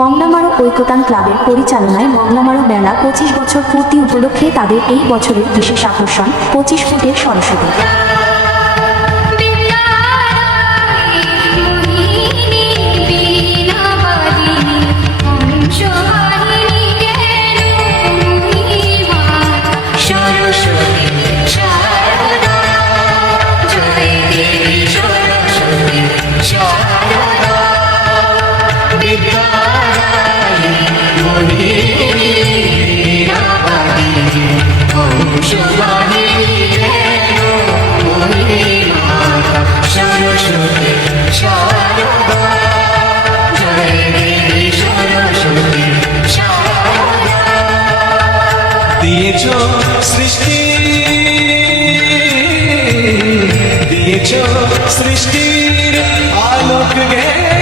মংলামারো ঐকতান ক্লাবের পরিচালনায় মংলামারো মেলা 25 বছর পূর্তি উপলক্ষে তাদের এই বছরের বিশেষ আকর্ষণ 25 ফুটের সরস্বতী। দিয়েছো সৃষ্টি, দিয়েছো সৃষ্টির আলোক গে